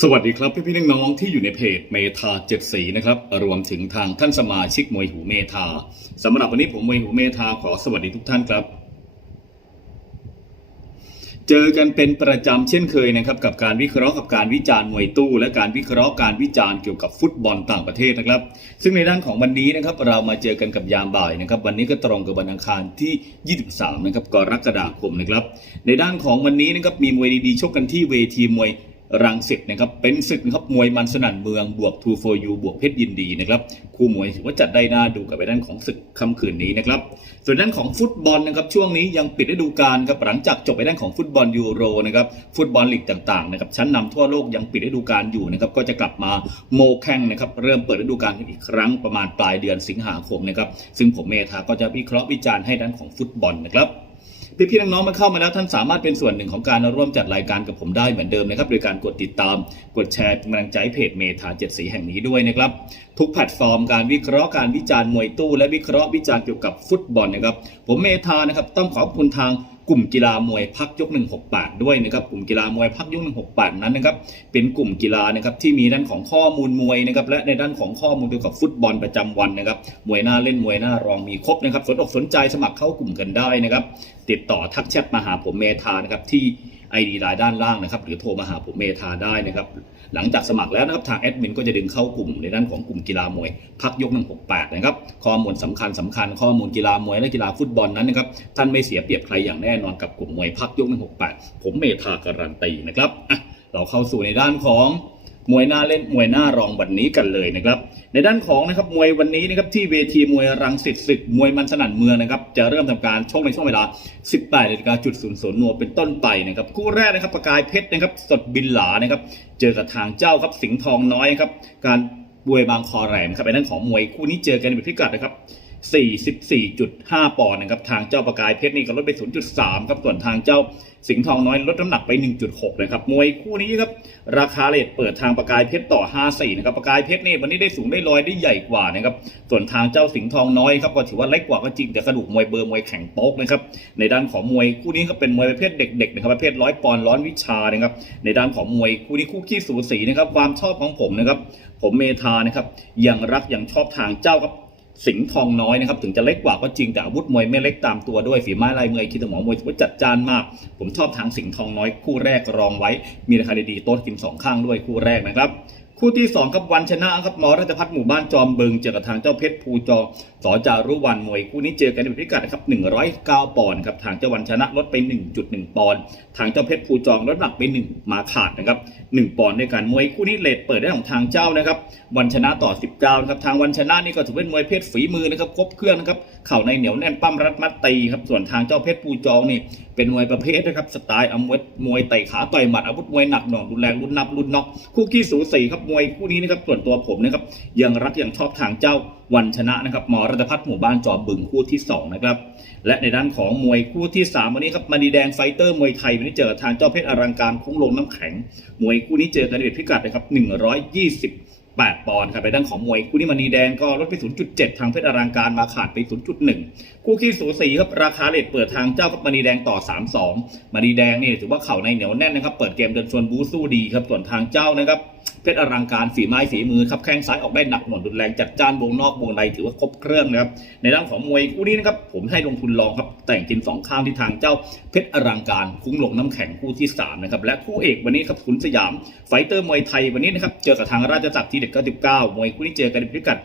สวัสดีครับพี่พี่น้องๆที่อยู่ในเพจเมธาเจ็ดสีนะครับรวมถึงทางท่านสมาชิกมวยหูเมธาสำหรับวันนี้ผมมวยหูเมธาขอสวัสดีทุกท่านครับ เจอกันเป็นประจำเช่นเคยนะครับ กับการวิเคราะห์กับการวิจารณ์มวยตู้ และการวิเคราะห์การวิจารณ์เกี่ยวกับฟุตบอลต่างประเทศนะครับ ซึ่งในด้านของวันนี้นะครับเรามาเจอกันกับยามบ่ายนะครับ วันนี้ก็ตรงกับวันอังคารที่ 23 นะครับกรกฎาคมนะครับ ในด้านของวันนี้นะครับมีมวยดีๆชกกันที่เวทีมวย รังสิตนะครับเป็นศึกนะครับมวยมันสนั่นเมืองบวก 2 for you บวกเพชรยินดีนะครับคู่มวยว่าจัดได้น่าดูกับไปด้านของศึกค่ำคืนนี้นะครับส่วนด้านของฟุตบอลนะครับช่วงนี้ยังปิดฤดูกาลครับหลังจากจบไปด้านของฟุตบอลยูโรนะครับฟุตบอลลีกต่างๆนะครับชั้นนำทั่วโลกยังปิดฤดูกาลอยู่นะครับก็จะกลับมาโมแข่งนะครับเริ่มเปิดฤดูกาลอีกครั้งประมาณปลายเดือนสิงหาคมนะครับซึ่งผมเมธาก็จะวิเคราะห์วิจารณ์ให้ด้านของฟุตบอลนะครับ พี่ๆน้องๆมาเข้ามาแล้วท่านสามารถเป็นส่วนหนึ่งของการร่วมจัดรายการกับผมได้เหมือนเดิมนะครับโดยการกดติดตาม กดแชร์เป็นกำลังใจใเพจเมธาเจ็ดสีแห่งนี้ด้วยนะครับ ทุกแพลตฟอร์มการวิเคราะห์การวิจารณ์มวยตู้ และวิเคราะห์วิจารณ์เกี่ยวกับฟุตบอลนะครับ ผมเมธานะครับต้องขอบคุณทาง ลุ่มกีฬามวยพักยก 168ด้วยนะครับกลุ่มกีฬามวยพักยก 168นั้นนะครับเป็นกลุ่มกีฬานะครับที่มีด้านของข้อมูลมวยนะครับและในด้านของข้อมูลเกี่ยวกับฟุตบอลประจำวันนะครับมวยหน้าเล่นมวยหน้ารองมีครบนะครับสนอกสนใจสมัครเข้ากลุ่มกันได้นะครับติดต่อทักแชทมาหาผมเมธานะครับที่ ID ไลน์ด้านล่างนะครับ หรือโทรมาหาผมเมธาได้นะครับ หลังจากสมัครแล้วนะครับทางแอดมินก็จะดึงเข้ากลุ่มในด้านของกลุ่มกีฬามวย พักยกนันหกแปดนะครับ ข้อมูลสำคัญสำคัญข้อมูลกีฬามวยและกีฬาฟุตบอลนั้นนะครับ ท่านไม่เสียเปรียบใครอย่างแน่นอนกับกลุ่มมวยพักยกนันหกแปดผมเมธาการันตีนะครับเราเข้าสู่ในด้านของ มวยหน้าเล่นมวยหน้ารองวันนี้กันเลยนะครับ ในด้านของนะครับมวยวันนี้นะครับที่เวทีมวยรังสิตศึกมวยมันสนั่นเมืองนะครับจะเริ่มทำการชกในช่วงเวลา 18นาฬิกาจุดศูนย์ศูนย์นวเป็นต้นไปนะครับคู่แรกนะครับประกายเพชรนะครับสดบินหลานะครับเจอกับทางเจ้าครับสิงห์ทองน้อยครับการบวยบางคอแหลมครับในด้านของมวยคู่นี้เจอกันในพิกัดนะครับ 44.5 ปอนด์นะครับทางเจ้าประกายเพชรนี่ก็ลดไป 0.3 ครับส่วนทางเจ้าสิงห์ทองน้อยลดน้ำหนักไป 1.6 นะครับ มวยคู่นี้ครับ ราคาเลทเปิดทางประกายเพชรต่อ 54 นะครับ ประกายเพชรนี่วันนี้ได้สูงได้ลอยได้ใหญ่กว่านะครับ ส่วนทางเจ้าสิงห์ทองน้อยครับก็ถือว่าเล็กกว่าก็จริงแต่กระดูกมวยเบอร์มวยแข็งโป๊กนะครับ ในด้านของมวยคู่นี้ก็เป็นมวยประเภทเด็กๆนะครับประเภทร้อยปอนด์ร้อนวิชานะครับ ในด้านของมวยคู่นี้คู่ขี้สูสีนะครับ ความชอบของผมนะครับ ผมเมธานะครับยังรักยังชอบทางเจ้าครับ สิงห์ทองน้อยนะครับถึงจะเล็กกว่าก็จริงแต่อาวุธมวยไม่เล็กตามตัวด้วยฝีไม้ลายมือคิดสมองมวยถือว่าจัดจ้านมาก ผมชอบทางสิงห์ทองน้อยคู่แรกรองไว้ มีราคาดีๆโต๊ะกินสองข้างด้วยคู่แรกนะครับ คู่ที่2ครับวันชนะครับหมอรัชพัฒน์หมู่บ้านจอมบึงเจอกับทางเจ้าเพชรภูจอง สอจารุวันมวยคู่นี้เจอกันในพิกัดนะครับ109ปอนด์ครับทางเจ้าวันชนะลดไป 1.1 ปอนด์ทางเจ้าเพชรภูจองลดหนักไป1มาขาดนะครับ1ปอนด์ด้วยกันมวยคู่นี้เลทเปิดได้ของทางเจ้านะครับวันชนะต่อ 19นะครับทางวันชนะนี่ก็ถือเป็นมวยเพศฝีมือนะครับครบเครื่องนะครับเข่าในเหนียวแน่นปั้มรัดมัดตีครับส่วนทางเจ้าเพชรภูจองนี่เป็นมวยประเภทนะครับสไตล์อมวยมวยเตะขาต่อยหมัดอาวุธมวยหนักหน่วงรุนแรงรุนนับรุนน็อกคู่ขี้สูสีครับมวยคู่นี้นะครับส่วนตัวผมนะครับยังรักยังชอบทางเจ้าวันชนะนะครับมอรัตพัฒน์หมู่บ้านจอมบึงคู่ที่สองนะครับและในด้านของมวยคู่ที่สามวันนี้ครับมณีแดงไฟเตอร์มวยไทยวันนี้เจอทางเจ้าเพชรอลังการคุ้งลงน้ำแข็ง มวยคู่นี้เจอกันในเวทพิกัดนะครับ 120 8 ปอนด์ครับในด้านของมวยคู่นี้มณีแดงก็ลดไป 0.7 ทางเพชรอลังการมาขาดไป 0.1 คู่ขี้สูสีครับราคาเลทเปิดทางเจ้าครับมณีแดงต่อ 3-2มณีแดงนี่ถือว่าเข่าในเหนียวแน่นนะครับ เปิดเกมเดินชวนบูสู้ดีครับส่วนทางเจ้านะครับ เพชรอลังการฝีไม้ฝีมือครับแข้งซ้ายออกได้หนักหน่วงรุนแรงจัดจ้านวงนอกวงในถือว่าครบเครื่องนะครับในด้านของมวยคู่นี้นะครับผมให้ลงทุนลองครับแต่งกินสองข้างที่ทางเจ้าเพชรอลังการคุ้งลงน้ำแข็งคู่ที่สามนะครับและคู่เอกวันนี้ครับขุนสยามไฟเตอร์มวยไทยวันนี้นะครับเจอกับทางราชจักรที่เด็ด99มวยคู่นี้เจอกันในพิกัด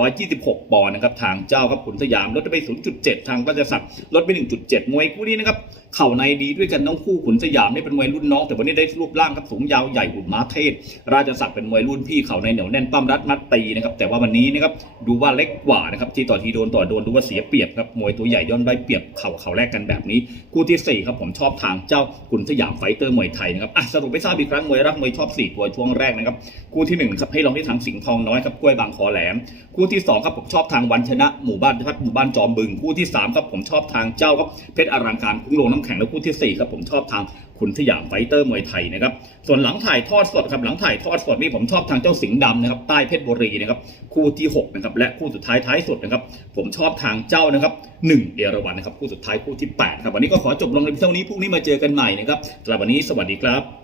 126 ปอนด์นะครับทางเจ้าครับขุนสยามลดไป 0.7 ทางราชจักรลดไป 1.7 มวยคู่นี้นะครับเข่าในดีด้วยกันทั้งคู่ขุนสยามนี่เป็นมวยรุ่นน้องแต่วันนี้ได้รูปร่างครับสูงยาวใหญ่หุ่นม้าเทศ ราชศักดิ์เป็นมวยรุ่นพี่เข่าในเหนียวแน่นปั้มรัดมัดตีนะครับแต่ว่าวันนี้นะครับดูว่าเล็กกว่านะครับที่ต่อทีโดนต่อโดนดูว่าเสียเปรียบครับมวยตัวใหญ่ย่นได้เปรียบเข่าเข่าแรกกันแบบนี้คู่ที่สี่ครับผมชอบทางเจ้าขุนสยามไฟเตอร์มวยไทยนะครับอะสรุปไปทราบอีกครั้งมวยรักมวยชอบสีตัวช่วงแรกนะครับคู่ที่หนึ่งครับให้ลองที่ทางสิงห์ทองน้อยครับกล้วยบางคอแหลม คู่ที่สองครับผมชอบทางวันชนะหมู่บ้านพัฒหมู่บ้านจอมบึงคู่ที่สามครับผมชอบทางเจ้าครับเพชรอลังการคุ้งลงน้ำแข็งแล้วคู่ที่สี่ครับผมชอบทางขุนสยามไฟเตอร์มวยไทยนะครับส่วนหลังถ่ายทอดสดครับหลังถ่ายทอดสดนี่ผมชอบทางเจ้าสิงห์ดำนะครับใต้เพชรบุรีนะครับคู่ที่หกนะครับและคู่สุดท้ายท้ายสุดนะครับผมชอบทางเจ้านะครับหนึ่งเอราวันนะครับคู่สุดท้ายคู่ที่แปดครับวันนี้ก็ขอจบลงในเท่านี้พรุ่งนี้มาเจอกันใหม่นะครับสำหรับวันนี้สวัสดีครับ